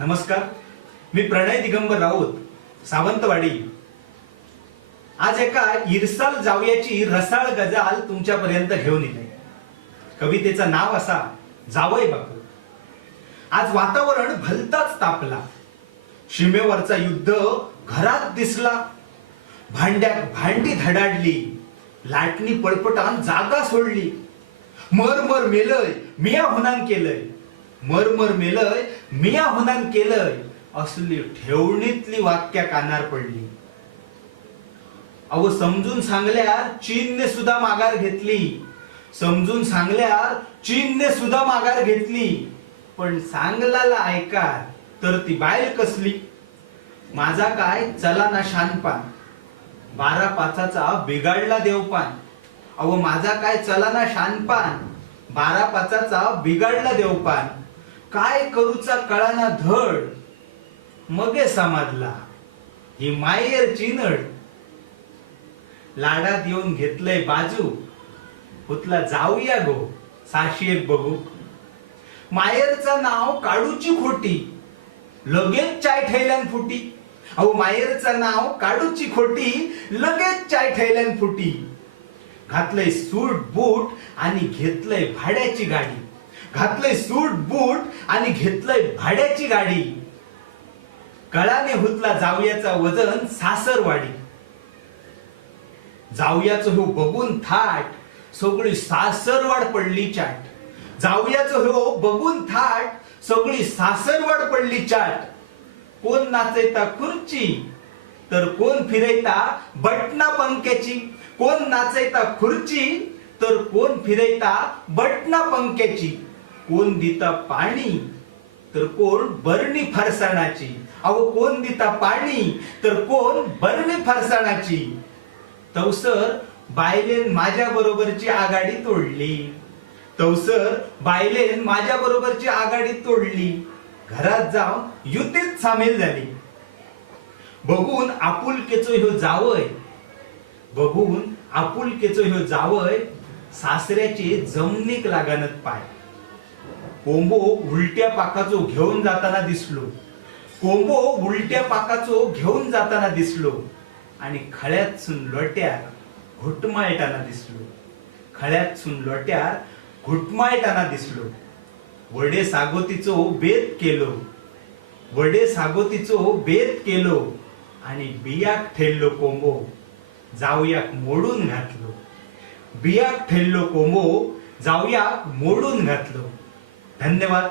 नमस्कार, मी प्रणय दिगंबर राऊत, सावंतवाडी। आज एका इरसाल जावयाची रसाळ गजाल तुमच्यापर्यंत घेऊन येते। कवितेचं नाव असा जावई बापू। आज वातावरण भलताच तापला, सीमेवरचा युद्ध घरात दिसला। भांड्यात भांडी धडाडली, लाटणी पळपटान जागा सोडली। मर मेलय मिया हुनान केलंय, मर मेलय मिया हुनान केलंय, असली ठेवणीतली वाक्य कानार पडली। अहो समजून सांगल्यार चीनने सुद्धा माघार घेतली, समजून सांगल्यार चीनने सुद्धा माघार घेतली। पण सांगलाला ऐका तर ती बायल कसली। माझा काय चला ना शानपान, 12-5चा बिघाडला देवपान। अहो माझा काय चला ना शानपान, 12-5चा बिघाडला देवपान। काय करूचा कळाना धड, मगे समाजला ही मायर चिनड। लाडात येऊन घेतलंय बाजू, हुतला जाऊया गो साशी एक बघू। मायरचं नाव काढूची खोटी, लगेच चाय ठेल्यान फुटी। अहो मायरचं नाव काढूची खोटी, लगेच चाय ठेल्यान फुटी। घातलंय सूट बूट आणि घेतलंय भाड्याची गाडी, घातलंय सूट बूट आणि घेतलंय भाड्याची गाडी। कळाने हुतला जावयाचा वजन सासरवाडी। जावयाचं हो बघून थाट, सगळी सासरवाड पडली चाट। जावयाचं हो बघून थाट, सगळी सासरवाड पडली चाट। कोण नाचैता खुर्ची तर कोण फिरैता बटना पंख्याची। कोण नाचैता खुर्ची तर कोण फिरैता बटना पंख्याची। कोण दिता पाणी तर कोण बरणी फरसाणाची। अहो कोण दिता पाणी तर कोण बरणी फरसाणाची। तवसर बायलेन माझ्या बरोबरची आघाडी तोडली, तवसर बायलेन माझ्या बरोबरची आघाडी तोडली। घरात जाऊन युतीत सामील झाली। बघून आपुलकेचो ह्यो जावय, बघून आपुलकेचो ह्यो जावय, सासऱ्याचे जमनीक लागानत पाय। कोंबो उलट्या पाकाचो घेऊन जाताना दिसलो, कोंबो उलट्या पाकाचो घेऊन जाताना दिसलो। आणि खळ्यातसून लोट्यार घुटमाळताना दिसलो, खळ्यातसून लोट्यार घुटमाळताना दिसलो। वडे सागोतीचो बेत केलो, वडे सागोतीचो बेत केलो। आणि बियाक ठेललो कोंबो, जावयाक मोडून घातलो। बियाक ठेललो कोंबो, जावयाक मोडून घातलो। धन्यवाद।